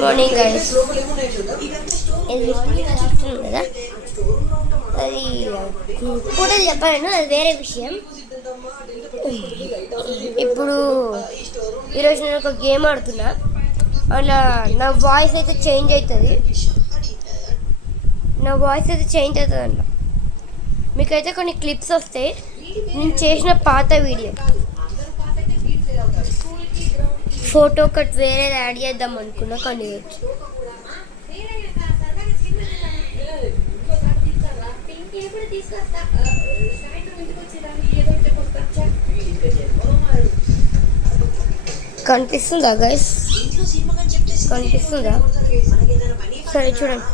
Morning guys, ఇది చూస్తున్నాం కదా, అది కూడా చెప్పాను, అది వేరే విషయం. ఇప్పుడు ఈరోజు నేను ఒక గేమ్ ఆడుతున్నా, అలా నా వాయిస్ అయితే చేంజ్ అవుతుంది అంట. మీకైతే కొన్ని క్లిప్స్ వస్తాయి, నేను చేసిన పాత వీడియో ఫోటో కట్ వేరేది యాడ్ చేద్దాం అనుకున్నా, కానీ కనిపిస్తుందా గైస్? కనిపిస్తుందా? సరే చూడండి.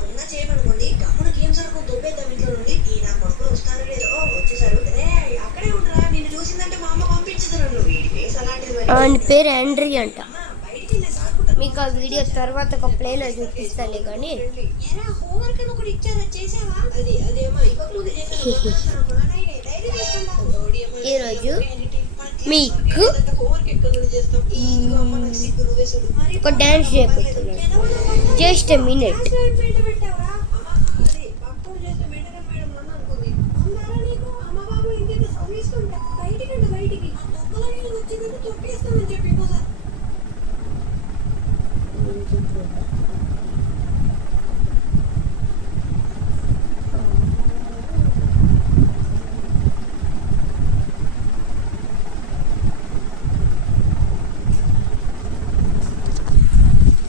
ఆయన పేరు ఆండ్రీ అంట. మీకు ఆ వీడియో తర్వాత ఒక ప్లేలో చూపిస్తాలే, కానీ ఈరోజు మీకు ఒక డ్యాన్స్ చేయబోతున్నాను. Just a minute.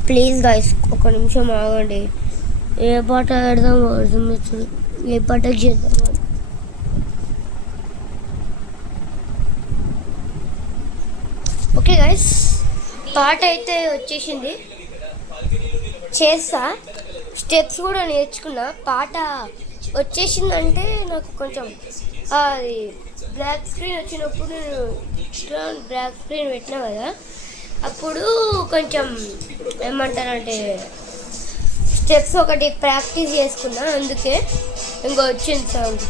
Please guys, ఒక నిమిషం ఆగండి. ఏ పాట ఆడదాం, ఏ పాట చేద్దాం. ఓకే గైస్, పాట అయితే వచ్చేసింది, చేస్తా. స్టెప్స్ కూడా నేర్చుకున్నా. పాట వచ్చేసిందంటే నాకు కొంచెం అది బ్లాక్ స్క్రీన్ వచ్చినప్పుడు నేను బ్లాక్ స్క్రీన్ పెట్టినా కదా, అప్పుడు కొంచెం ఏమంటారంటే స్టెప్స్ ఒకటి ప్రాక్టీస్ చేసుకున్నా, అందుకే ఇంకా వచ్చింది సౌండ్.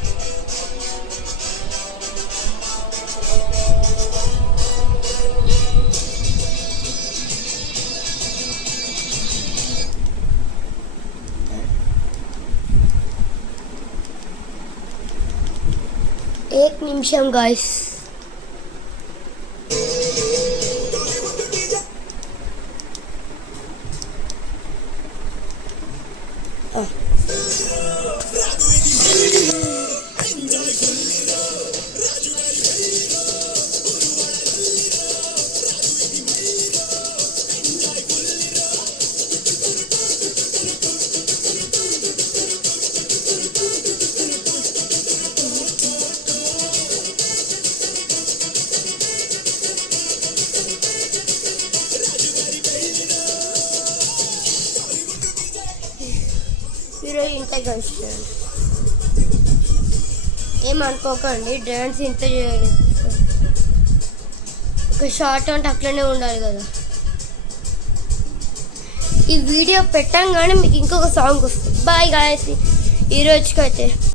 एक निमिषम गाइस. ఈరోజు ఇంత కలిసి ఏమనుకోకండి, డ్యాన్స్ ఇంత చేయాలి. ఒక షార్ట్ అంటే అట్లనే ఉండాలి కదా. ఈ వీడియో పెట్టంగానే మీకు ఇంకొక సాంగ్ వస్తుంది. Bye guys, ఈరోజుకైతే.